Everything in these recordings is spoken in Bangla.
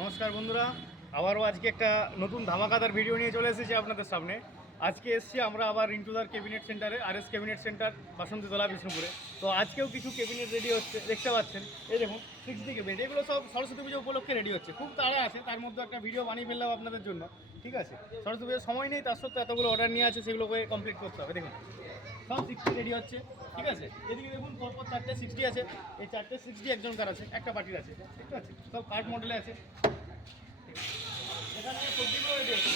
নমস্কার বন্ধুরা, আবারও আজকে একটা নতুন ধামাকাদার ভিডিও নিয়ে চলে এসেছি আপনাদের সামনে। আজকে এসেছি আমরা আবার রিন্টুদার ক্যাবিনেট সেন্টারে, RS ক্যাবিনেট সেন্টার, বাসন্তীতলা, বিষ্ণুপুরে। তো আজকেও কিছু ক্যাবিনেট রেডি হচ্ছে, দেখতে পাচ্ছেন। এই দেখুন 6D ক্যাবিনেট, এগুলো সব সরস্বতী পুজো উপলক্ষে রেডি হচ্ছে। খুব তাড়া আছে, তার মধ্যে একটা ভিডিও বানিয়ে ফেললাম আপনাদের জন্য। ঠিক আছে, সরস্বতী পুজোর সময় নেই, তার সত্ত্বেও এতগুলো অর্ডার নিয়ে আছে, সেগুলোকে কমপ্লিট করতে হবে। দেখুন সব 60 রেডি হচ্ছে। ঠিক আছে, এদিকে দেখুন পরপর 4টে 60 আছে। এই 4টে 60 একজনকার আছে, একটা পার্টির আছে। ঠিক আছে, সব কার্ড মডেলে আছে। এখানে 40গুলো রেডি আছে,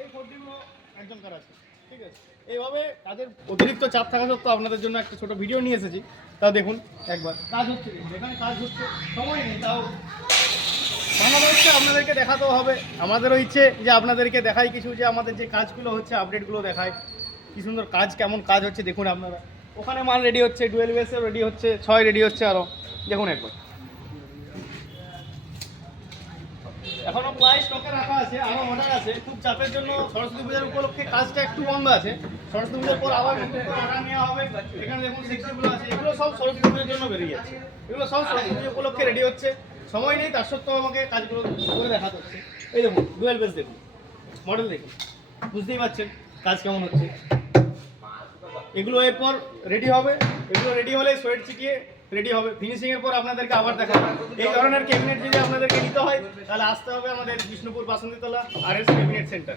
এই 40গুলো একজনকার আছে। ঠিক আছে, এইভাবে কাজের অতিরিক্ত চাপ থাকা সত্ত্বেও আপনাদের জন্য একটা ছোট ভিডিও নিয়ে এসেছি। তাও দেখুন একবার কাজ হচ্ছে, যেখানে কাজ হচ্ছে সময় নেই, তাও বানানো হচ্ছে, আপনাদেরকে দেখাতেও হবে। আমাদেরও ইচ্ছে যে আপনাদেরকে দেখাই কিছু, যে আমাদের যে কাজগুলো হচ্ছে আপডেটগুলো দেখায়, কি সুন্দর কাজ, কেমন কাজ হচ্ছে দেখুন আপনারা। ওখানে মাল রেডি হচ্ছে, ডুয়েল বেসেও রেডি হচ্ছে, 6 রেডি হচ্ছে, আরও দেখুন একবার। এখনো প্রায় স্টকে রাখা আছে, আরও অর্ডার আছে। খুব চাপের জন্য সরস্বতী পূজার উপলক্ষে কাজটা একটু বন্ধ আছে। সরস্বতী পূজার পর আবার অর্ডার নেওয়া হবে। এখানে দেখুন 60গুলো আছে, এগুলো সব সরস্বতী পুজোর জন্য বেরিয়ে যাচ্ছে। এগুলো সব সরস্বতী পুজো উপলক্ষে রেডি হচ্ছে। সময় নেই, তার সত্ত্বেও আমাকে কাজগুলো করে দেখাতে হচ্ছে। এই দেখুন ডুয়েল বেস, দেখুন মডেল, দেখুন বুঝতেই পারছেন কাজ কেমন হচ্ছে। এগুলো এরপর রেডি হবে, এগুলো রেডি হলে সোয়েট চিটিয়ে রেডি হবে। ফিনিশিংয়ের পর আপনাদেরকে আবার দেখাবো। এই ধরনের ক্যাবিনেট যদি আপনাদেরকে নিতে হয়, তাহলে আসতে হবে আমাদের বিষ্ণুপুর বাসন্তীতলা RS ক্যাবিনেট সেন্টার।